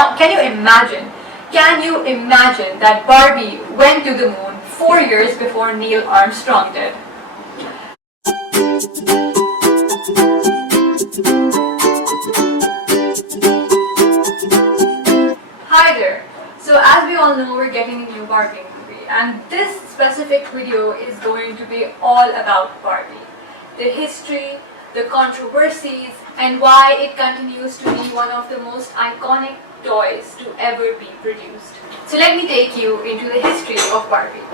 Now, can you imagine that Barbie went to the moon 4 years before Neil Armstrong did? Hi there. So as we all know, we're getting a new Barbie movie, and this specific video is going to be all about Barbie. The history, the controversies, and why it continues to be one of the most iconic toys to ever be produced. So let me take you into the history of Barbie.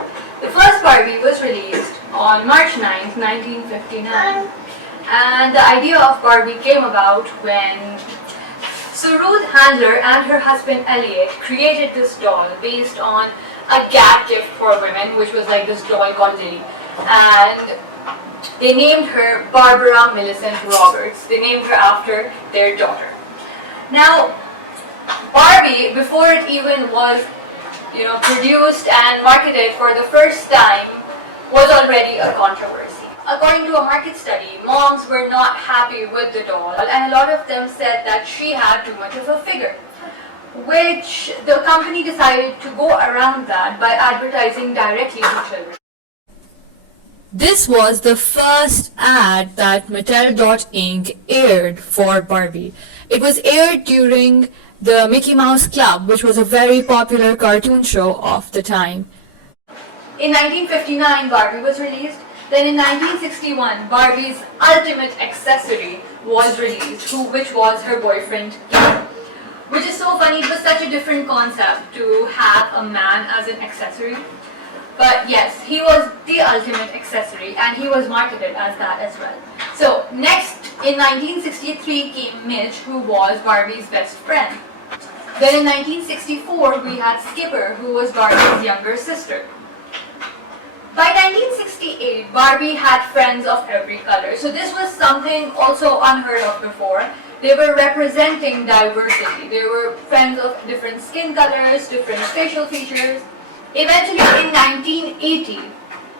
The first Barbie was released on March 9th, 1959. And the idea of Barbie came about when Ruth Handler and her husband Elliot created this doll based on a gag gift for women, which was like this doll called Lily. And they named her Barbara Millicent Roberts. They named her after their daughter. Now, Barbie, before it even was, produced and marketed for the first time, was already a controversy. According to a market study, moms were not happy with the doll, and a lot of them said that she had too much of a figure, which the company decided to go around that by advertising directly to children. This was the first ad that Mattel aired for Barbie. It was aired during the Mickey Mouse Club, which was a very popular cartoon show of the time. In 1959, Barbie was released. Then in 1961, Barbie's ultimate accessory was released, which was her boyfriend, Ken. Which is so funny, it was such a different concept to have a man as an accessory. But yes, he was the ultimate accessory, and he was marketed as that as well. So next, in 1963 came Midge, who was Barbie's best friend. Then in 1964, we had Skipper, who was Barbie's younger sister. By 1968, Barbie had friends of every color. So this was something also unheard of before. They were representing diversity. They were friends of different skin colors, different facial features. Eventually, in 1980,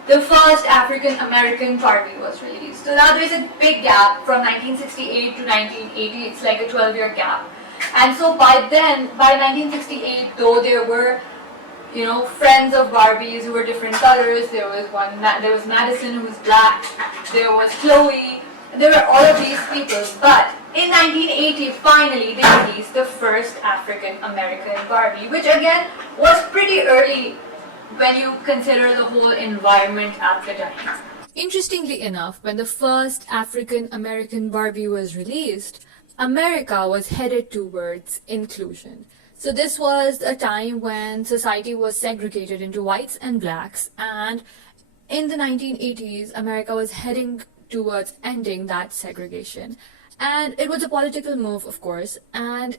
the first African American Barbie was released. So now there's a big gap from 1968 to 1980. It's like a 12-year gap. And so by 1968, though there were friends of Barbies who were different colors. There was Madison, who was black. There was Chloe. There were all of these people. But in 1980, finally, they released the first African American Barbie, which again was pretty early when you consider the whole environment at the time. Interestingly enough, when the first African American Barbie was released, America was headed towards inclusion. So this was a time when society was segregated into whites and blacks, and in the 1980s, America was heading towards ending that segregation. And it was a political move, of course, and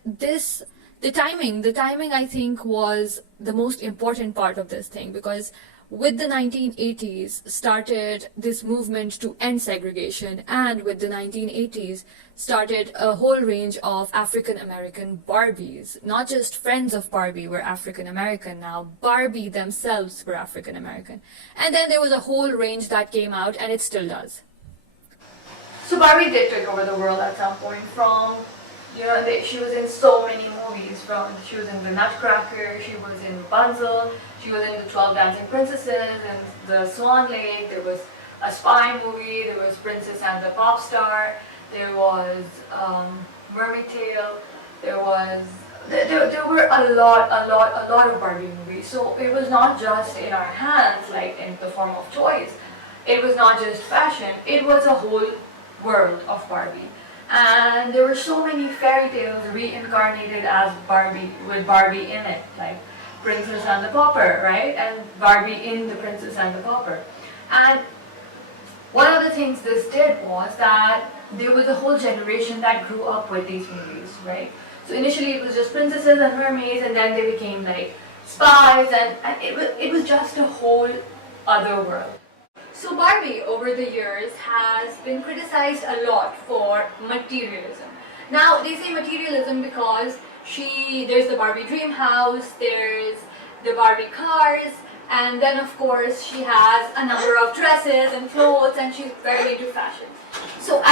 the timing I think was the most important part of this thing, because with the 1980s started this movement to end segregation, and with the 1980s started a whole range of African American Barbies. Not just friends of Barbie were African American now, Barbie themselves were African American. And then there was a whole range that came out, and it still does. So Barbie did take over the world at some point. She was in so many movies. She was in The Nutcracker, she was in Rapunzel, she was in the 12 Dancing Princesses, and the Swan Lake. There was a spy movie. There was Princess and the Pop Star. There was Mermaid Tale. There were a lot of Barbie movies. So it was not just in our hands, like in the form of toys. It was not just fashion. It was a whole world of Barbie. And there were so many fairy tales reincarnated as Barbie, with Barbie in it, like Princess and the Pauper, right? And Barbie in the Princess and the Pauper. And one of the things this did was that there was a whole generation that grew up with these movies, right? So initially it was just princesses and mermaids, and then they became like spies, and it was just a whole other world. So Barbie over the years has been criticized a lot for materialism. Now they say materialism because there's the Barbie dream house, there's the Barbie cars, and then of course she has a number of dresses and clothes, and she's very into fashion. So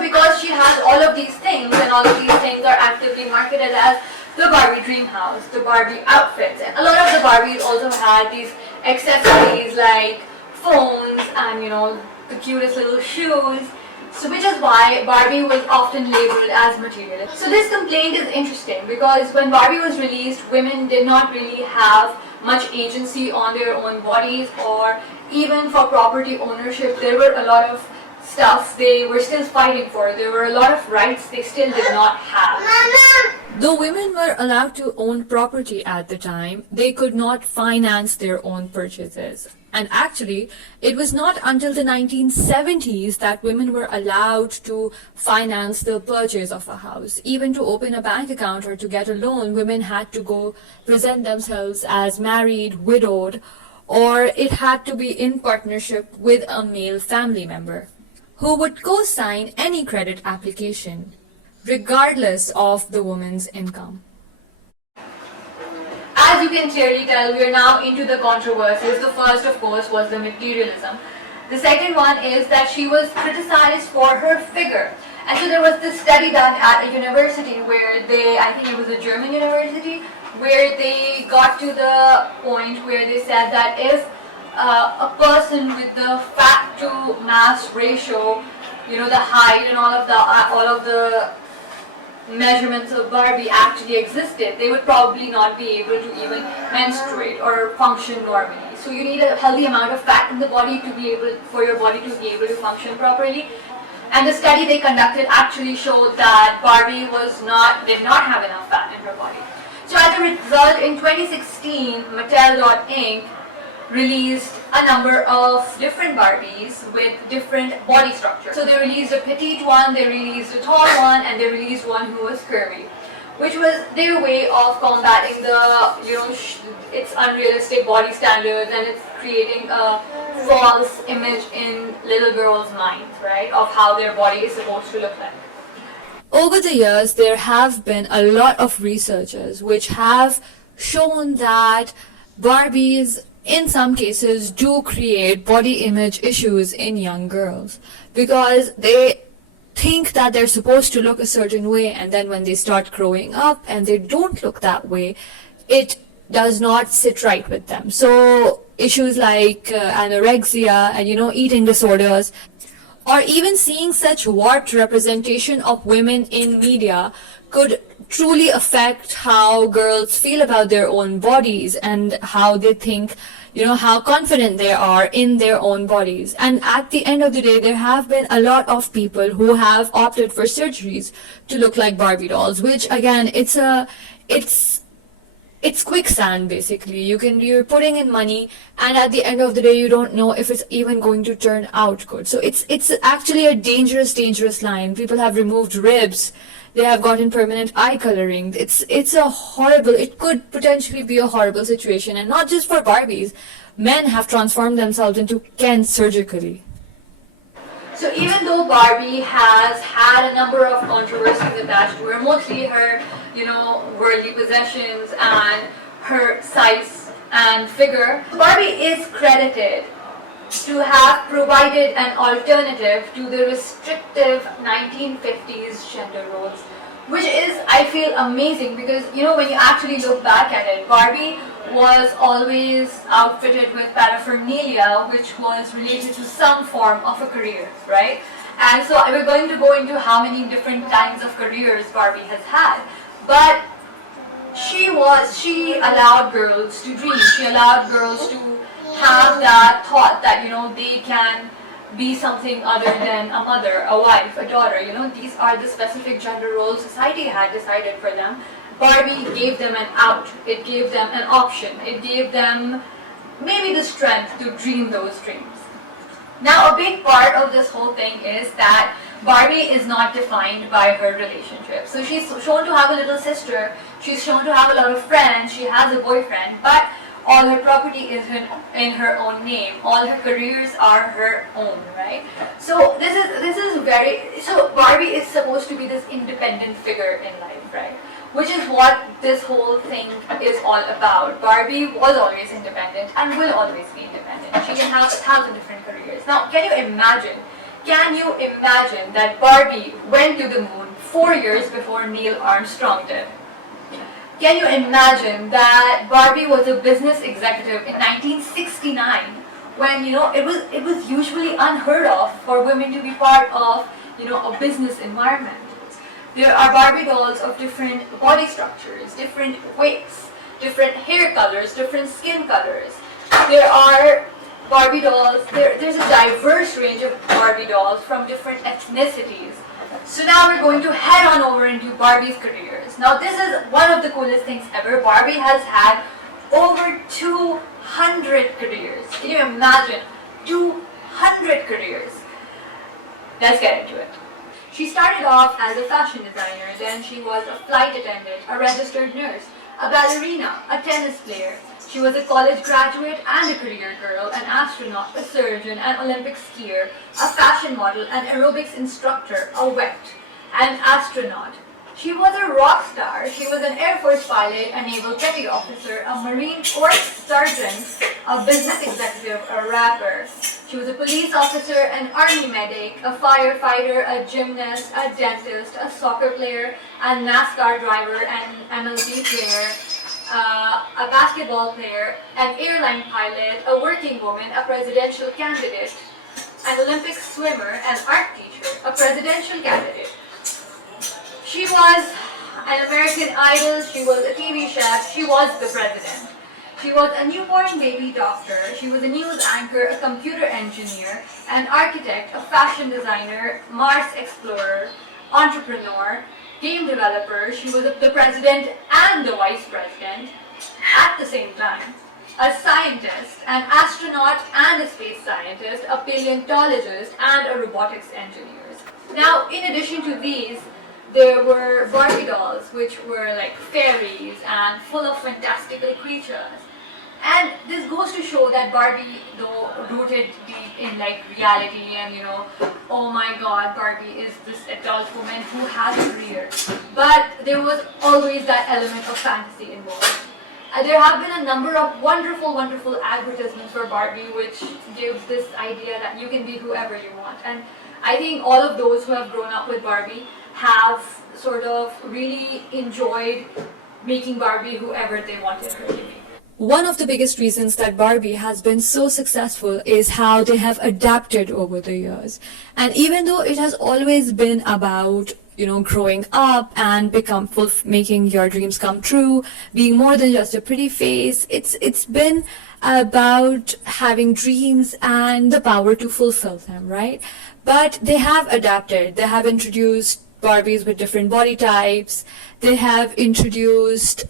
because she has all of these things, and all of these things are actively marketed as the Barbie dream house, the Barbie outfits. And a lot of the Barbies also had these accessories like phones and the cutest little shoes. So which is why Barbie was often labeled as materialist. So this complaint is interesting because when Barbie was released, women did not really have much agency on their own bodies, or even for property ownership. There were a lot of stuff they were still fighting for. There were a lot of rights they still did not have. Though women were allowed to own property at the time, they could not finance their own purchases. And actually, it was not until the 1970s that women were allowed to finance the purchase of a house. Even to open a bank account or to get a loan, women had to go present themselves as married, widowed, or it had to be in partnership with a male family member who would co-sign any credit application, regardless of the woman's income. As you can clearly tell, we are now into the controversies. The first, of course, was the materialism. The second one is that she was criticized for her figure. And so there was this study done at a university where I think it was a German university, where they got to the point where they said that if a person with the fat to mass ratio, the height and all of the measurements of Barbie actually existed, they would probably not be able to even menstruate or function normally. So you need a healthy amount of fat in the body for your body to be able to function properly. And the study they conducted actually showed that Barbie did not have enough fat in her body. So as a result, in 2016, Mattel.Inc. released a number of different Barbies with different body structures. So they released a petite one, they released a tall one, and they released one who was curvy, which was their way of combating its unrealistic body standards, and it's creating a false image in little girls' minds, right, of how their body is supposed to look like. Over the years, there have been a lot of researchers which have shown that Barbies in some cases do create body image issues in young girls because they think that they're supposed to look a certain way, and then when they start growing up and they don't look that way, it does not sit right with them. So issues like anorexia and eating disorders, or even seeing such warped representation of women in media could truly affect how girls feel about their own bodies and how they think, how confident they are in their own bodies. And at the end of the day, there have been a lot of people who have opted for surgeries to look like Barbie dolls, which again, it's quicksand basically. You're putting in money, and at the end of the day, you don't know if it's even going to turn out good. So it's actually a dangerous line. People have removed ribs. They have gotten permanent eye coloring. It could potentially be a horrible situation, and not just for Barbies. Men have transformed themselves into Ken surgically. So even though Barbie has had a number of controversies attached to her, mostly her, worldly possessions and her size and figure, Barbie is credited to have provided an alternative to the restrictive 1950s gender roles, which is, I feel, amazing because, when you actually look back at it, Barbie was always outfitted with paraphernalia which was related to some form of a career, right? And so we're going to go into how many different kinds of careers Barbie has had, but she allowed girls to dream. She allowed girls to have that thought that they can be something other than a mother, a wife, a daughter. These are the specific gender roles society had decided for them. Barbie gave them an out. It gave them an option. It gave them maybe the strength to dream those dreams. Now, a big part of this whole thing is that Barbie is not defined by her relationship. So she's shown to have a little sister. She's shown to have a lot of friends. She has a boyfriend, but all her property is in her own name. All her careers are her own, right? So so Barbie is supposed to be this independent figure in life, right? Which is what this whole thing is all about. Barbie was always independent and will always be independent. She can have 1,000 different careers. Now, can you imagine that Barbie went to the moon 4 years before Neil Armstrong did? Can you imagine that Barbie was a business executive in 1969 when it was usually unheard of for women to be part of a business environment. There are Barbie dolls of different body structures, different weights, different hair colors, different skin colors. There are Barbie dolls, there's a diverse range of Barbie dolls from different ethnicities. So now we're going to head on over into Barbie's careers. Now this is one of the coolest things ever. Barbie has had over 200 careers. Can you imagine? 200 careers. Let's get into it. She started off as a fashion designer, then she was a flight attendant, a registered nurse, a ballerina, a tennis player. She was a college graduate and a career girl, an astronaut, a surgeon, an Olympic skier, a fashion model, an aerobics instructor, a vet, an astronaut. She was a rock star. She was an Air Force pilot, a naval petty officer, a Marine Corps sergeant, a business executive, a rapper. She was a police officer, an army medic, a firefighter, a gymnast, a dentist, a soccer player, a NASCAR driver, an MLB player, a basketball player, an airline pilot, a working woman, a presidential candidate, an Olympic swimmer, an art teacher, a presidential candidate. She was an American Idol, she was a TV chef, she was the president. She was a newborn baby doctor, she was a news anchor, a computer engineer, an architect, a fashion designer, Mars explorer, entrepreneur, game developer. She was the president and the vice president at the same time. A scientist, an astronaut and a space scientist, a paleontologist and a robotics engineer. Now, in addition to these, there were Barbie dolls, which were like fairies and full of fantastical creatures. And this goes to show that Barbie, though rooted deep in like reality and oh my god, Barbie is this adult woman who has a career. But there was always that element of fantasy involved. There have been a number of wonderful, wonderful advertisements for Barbie which gives this idea that you can be whoever you want. And I think all of those who have grown up with Barbie have sort of really enjoyed making Barbie whoever they wanted her to be. One of the biggest reasons that Barbie has been so successful is how they have adapted over the years. And even though it has always been about, growing up and making your dreams come true, being more than just a pretty face, it's been about having dreams and the power to fulfill them, right? But they have adapted. They have introduced Barbies with different body types. They have introduced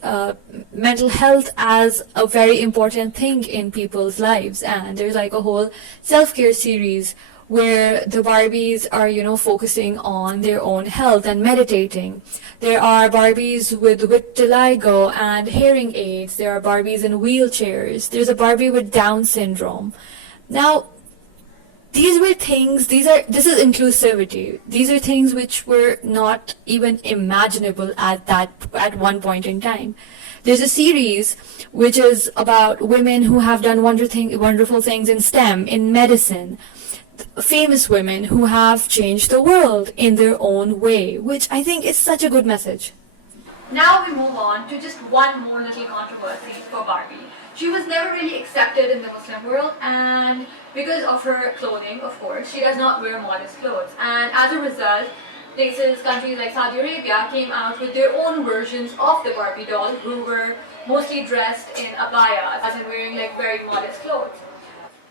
mental health as a very important thing in people's lives, and there's like a whole self-care series where the Barbies are, focusing on their own health and meditating. There are Barbies with vitiligo and hearing aids. There are Barbies in wheelchairs. There's a Barbie with Down syndrome. Now, this is inclusivity. These are things which were not even imaginable at one point in time. There's a series which is about women who have done wonderful things in STEM, in medicine, famous women who have changed the world in their own way, which I think is such a good message. Now we move on to just one more little controversy for Barbie. She was never really accepted in the Muslim world, and because of her clothing, of course, she does not wear modest clothes. And as a result, countries like Saudi Arabia came out with their own versions of the Barbie doll, who were mostly dressed in abayas, as in wearing like very modest clothes.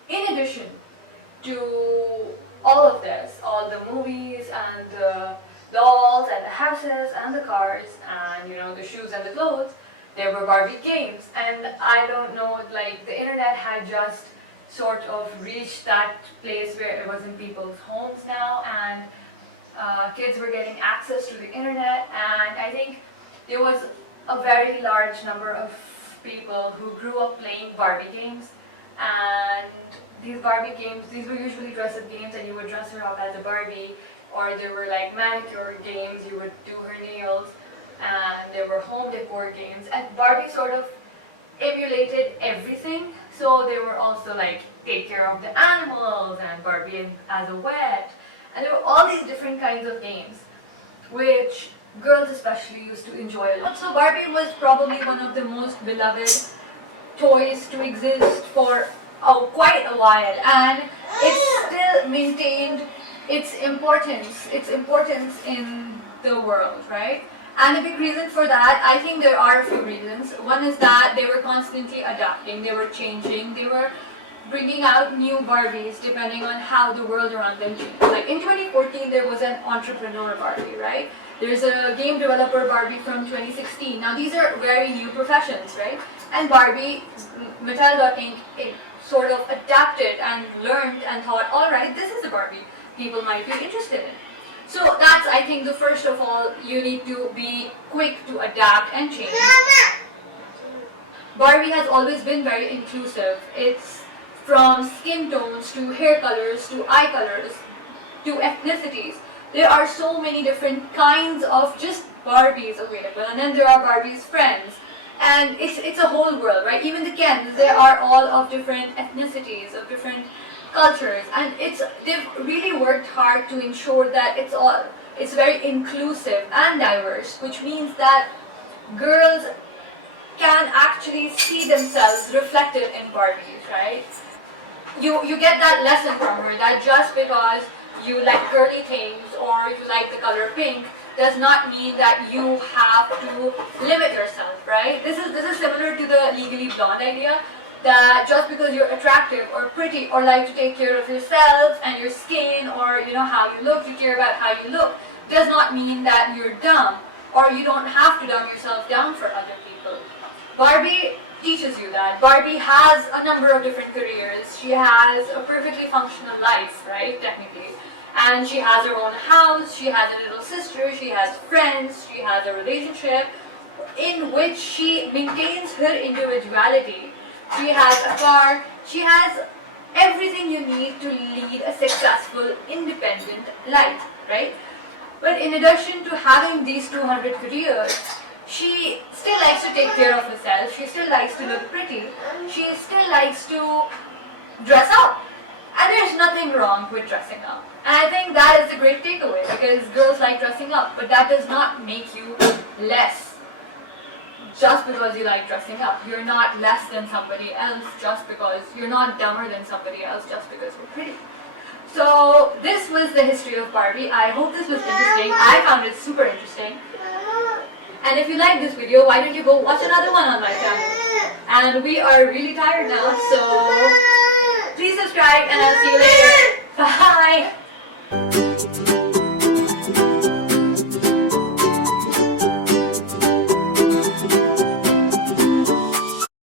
In addition to all of this, all the movies and the dolls and the houses and the cars and the shoes and the clothes, there were Barbie games. And I don't know, like the internet had just sort of reached that place where it was in people's homes now, and kids were getting access to the internet, and I think there was a very large number of people who grew up playing Barbie games. And these Barbie games, these were usually dress-up games, and you would dress her up as a Barbie, or there were like manicure games, you would do her nails, and there were home decor games, and Barbie sort of emulated everything. So there were also like take care of the animals and Barbie as a wet, and there were all these different kinds of games which girls especially used to enjoy a lot. So Barbie was probably one of the most beloved toys to exist for quite a while, and it still maintained its importance in the world, right? And a big reason for that, I think there are a few reasons. One is that they were constantly adapting, they were changing, they were bringing out new Barbies depending on how the world around them changed. Like in 2014, there was an entrepreneur Barbie, right? There's a game developer Barbie from 2016. Now these are very new professions, right? And Barbie, Mattel Inc. it sort of adapted and learned and thought, all right, this is a Barbie people might be interested in. So that's, I think, the first of all, you need to be quick to adapt and change. Barbie has always been very inclusive. It's from skin tones to hair colors to eye colors to ethnicities. There are so many different kinds of just Barbies available, and then there are Barbie's friends. And it's a whole world, right? Even the Kens, they are all of different ethnicities, of different cultures, and they've really worked hard to ensure that it's very inclusive and diverse, which means that girls can actually see themselves reflected in Barbies, right? You get that lesson from her that just because you like girly things or you like the color pink does not mean that you have to limit yourself, right? This is similar to the Legally Blonde idea, that just because you're attractive or pretty or like to take care of yourself and your skin or how you look, you care about how you look, does not mean that you're dumb or you don't have to dumb yourself down for other people. Barbie teaches you that. Barbie has a number of different careers. She has a perfectly functional life, right, technically. And she has her own house, she has a little sister, she has friends, she has a relationship in which she maintains her individuality. She has a car, she has everything you need to lead a successful, independent life, right? But in addition to having these 200 careers, she still likes to take care of herself, she still likes to look pretty, she still likes to dress up. And there's nothing wrong with dressing up. And I think that is a great takeaway, because girls like dressing up, but that does not make you less just because you like dressing up. You're not less than somebody else just because, you're not dumber than somebody else just because you're pretty. So this was the history of Barbie. I hope this was interesting. I found it super interesting. And if you like this video, why don't you go watch another one on my channel? And we are really tired now, so please subscribe and I'll see you later. Bye!